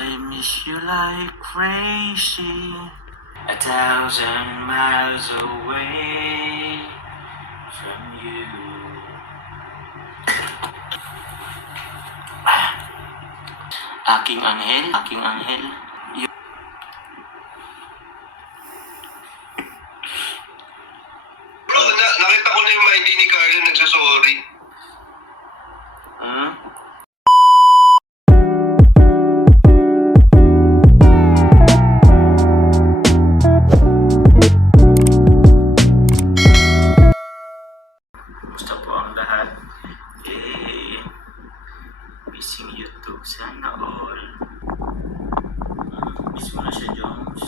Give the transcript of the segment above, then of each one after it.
I miss you like crazy, 1,000 miles away from you. Aking anghel, aking anghel. Bro, nakita ko na yung mga hindi ni Carlo nagsasorry. Hmm? Gusto po ang lahat. Missing YouTube. Sana all. Miss mo na siya, Jones.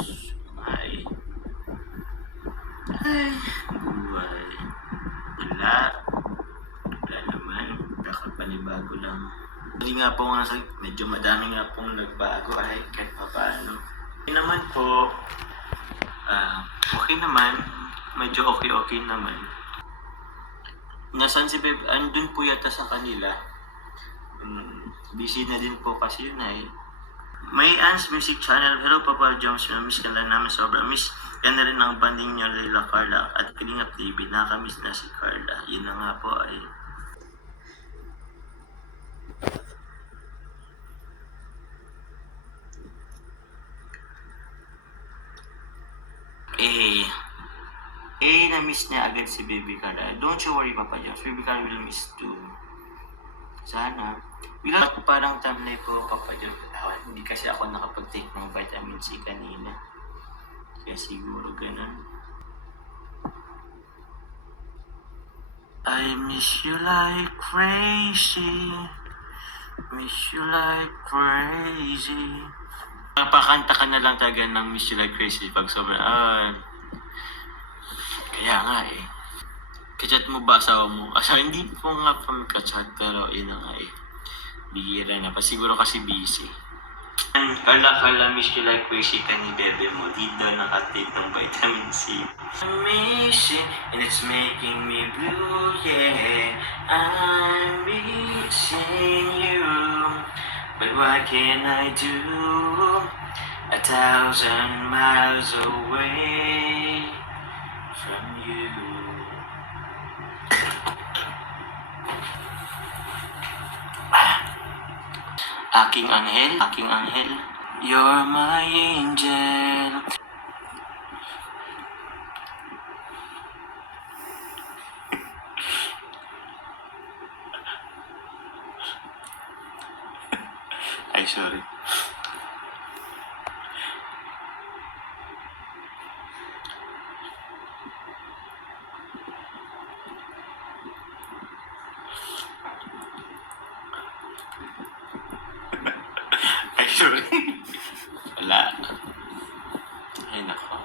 Ay, buhay. Wala. Wala naman. Kakapanibago lang. Hindi nga po medyo madami nga pong nagbago ay kahit pa paano. Hindi naman po, okay naman. Medyo okay naman. Nasaan si Bebe? Andun po yata sa kanila. Busy na din po kasi yun ay. May Ann's Music Channel. Hello Papa Jones. Miss ka lang namin sobra. Miss ka na rin ang banding niyo Leila Carla at Kalingap TV. Nakamiss na si Carla. Yun na nga po ay. Na-miss niya agad si Baby Carla. Don't you worry Papa Jones. Baby Carla will miss too. Sana. Parang thumbnail po Papa Jones. Hindi kasi ako nakapag-take ng vitamin C kanina. Kaya siguro ganun. I miss you like crazy. Miss you like crazy. Papakanta ka na lang talaga ng Miss You Like Crazy pag sobrang kaya nga eh. Kachat mo ba asawa mo? Hindi po nga pa magkachat pero yun na nga eh. Bihira na pa. Siguro kasi busy. Kala miss you like crazy ka ni Bebe mo. Di daw nakatake ng vitamin C. I'm missing and it's making me blue, yeah. I'm missing you. But what can I do? 1,000 miles away from you. Aking anghel, aking anghel. You're my angel. Ay, sorry. Ay, sorry. Wala. Ay, nako.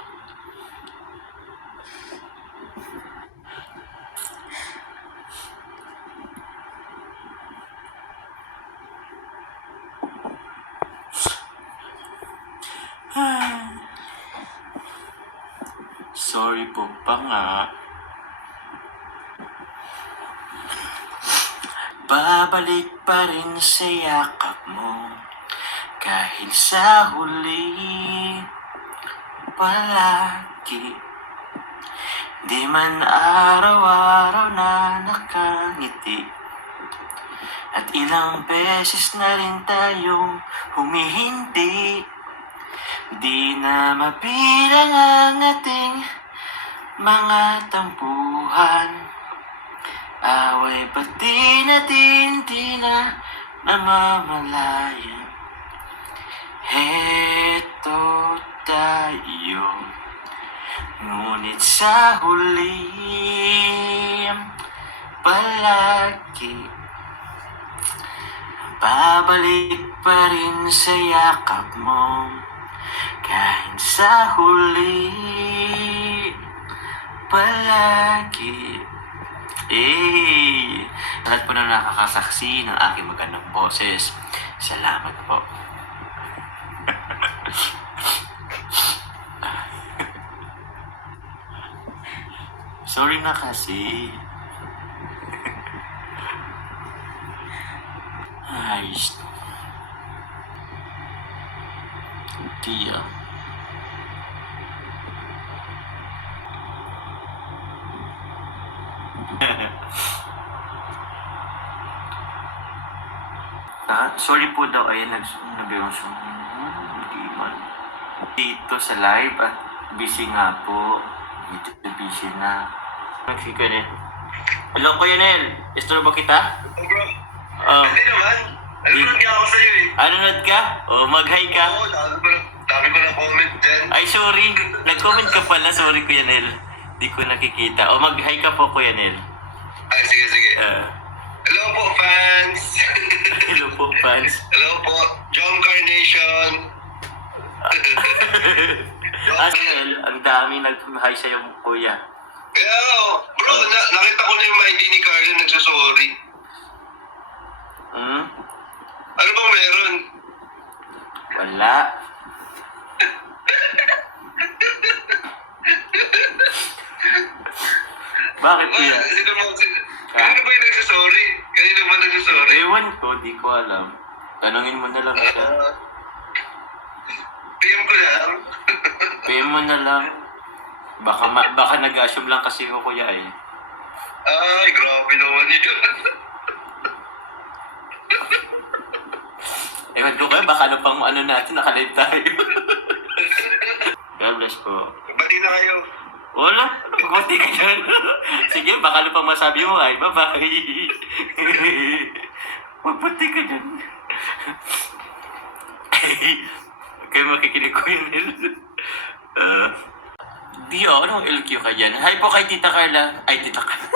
Sorry po pa nga. Babalik pa rin sa yakap mo kahit sa huli palagi. Di man araw-araw na nakangiti at ilang beses na rin tayong humihindi. Di na mabilang ang ating mga tampuhan. Away pati natin di na namamalayan. Heto tayo, ngunit sa huli palagi babalik pa rin sa yakap mo kahit sa huli palagi. Lahat po na nakakasaksi ng aking magandang boses. Salamat po. Sorry na kasi. Ayos. Tia. Sorry po daw, ayan, nag-yung hindi man. Dito sa live at busy nga po. Dito busy na. Mexico na. Hello, Kuya Nel. Istorbo kita? Oh, bro. Oh, Hindi naman. Nanonood nga ako sa'yo eh. nanonood ka? Oh, mag-hi ka? Oo, dami ko na comment dyan. Ay, sorry. Nag-comment ka pala. Sorry, Kuya Nel. Di ko nakikita. O, mag-hi ka po, Kuya Nel. Ay, sige, sige. Hello po, fans. Hello po, fans. Hello po, John Carnation. Nel, ang dami nag-hi sa'yo, Kuya. Kaya, bro, nakita ko na yung mga hindi ni Carlo nagsasorry. Hmm? Ano bang meron? Wala. Bakit, Kuya? Sino ba yung nagsasorry? Kanino ba nagsasorry? Ewan ko, di ko alam. Tanungin mo na lang siya. PM ko lang. PM mo na lang. Baka nag-assume lang kasi ko, Kuya, eh. Ay, grabe naman yun. Ewan ko kayo, baka ano pang ano natin, nakalive tayo. God bless po. Bati na kayo. Wala, mabuti ka dyan. Sige, baka ano pang masabi mo, ay, bye-bye. Mabuti ka dyan. Huwag kayo makikinig ko yun. Anong LQ ka dyan? Hi po kay Tita Carla. Ay, Tita Carla.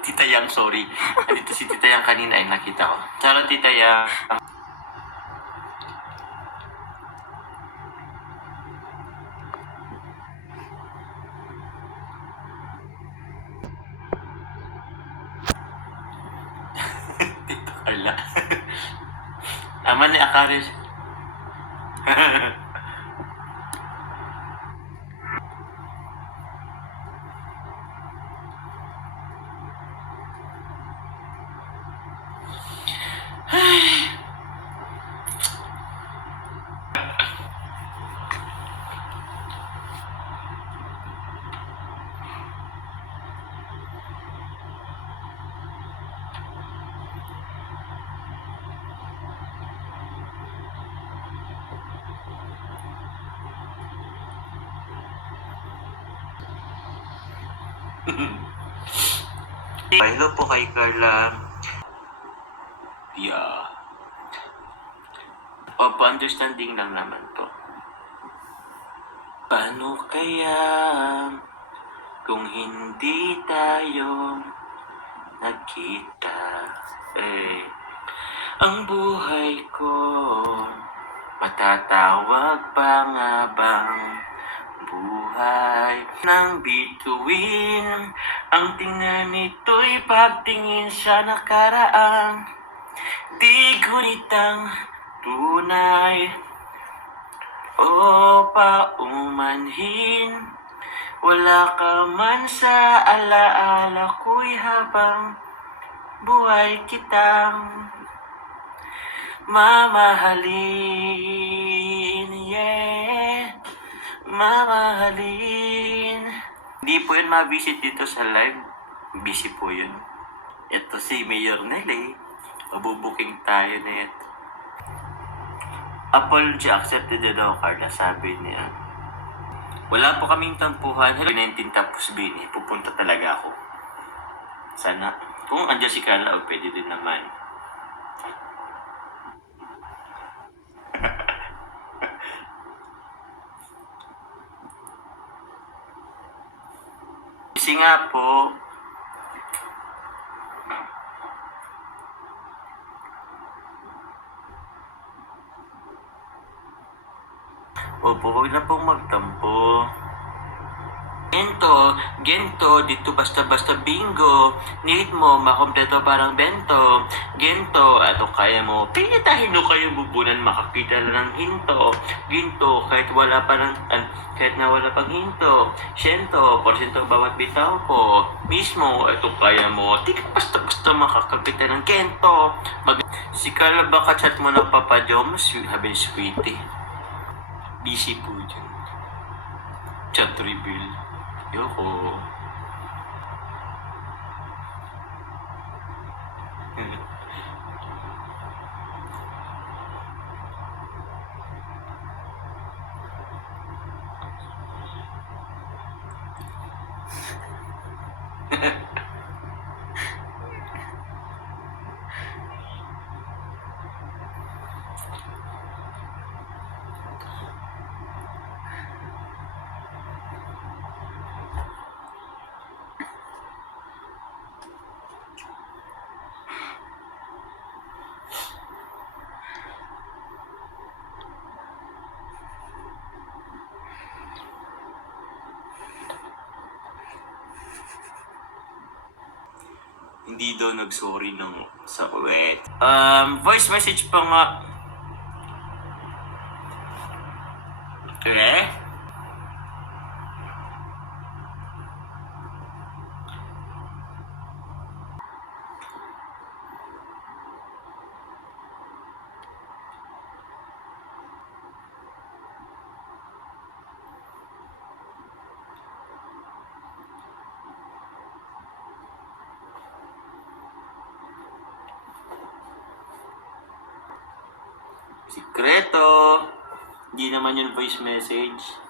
Tita Yang, sorry. Dito si Tita Yang kanina ay nakita ko. Charot, Tita Yang. Tita Carla. Aman ni Akaris. Hello po kay Carla. Yeah. Understanding lang naman po. Paano kaya kung hindi tayo nagkita? Ang buhay ko matatawag pa nga bang buhay ng bituin? Ang tingnan nito'y pagtingin sa nakaraan, di gunitang tunay o paumanhin. Wala ka man sa alaala ko'y habang buhay kitang mamahalin, yeah, mamahalin. Hindi po yun ma-visit dito sa live. Busy po yun. Ito si Mayor Nelly. Mabubuking tayo na ito. Apology accepted na daw, Carla, sabi niya. Wala po kaming tampuhan. 19 tapos bini. Pupunta talaga ako. Sana. Kung andyan si Carla, pwede din naman. Kasi nga po, opo, huwag na pong magtampo. Gento, dito basta-basta bingo. Need mo, makompleto parang bento. Gento, ato kaya mo. Pinitahin mo kayong bubunan, makakita lang ng hinto. Ginto, kahit na wala pang hinto. Siyento, porsyento bawat bitaw ko. Mismo, ato kaya mo. Di ka basta-basta makakakita ng gento. Si Carla, baka chat mo ng Papa Joms, sabi ni Sweetie. Busy po dyan. Chat reveal. Yoko. Hindi daw nag-sorry sa uwet. Voice message pa nga. Eh? Sikreto. Hindi naman yun voice message.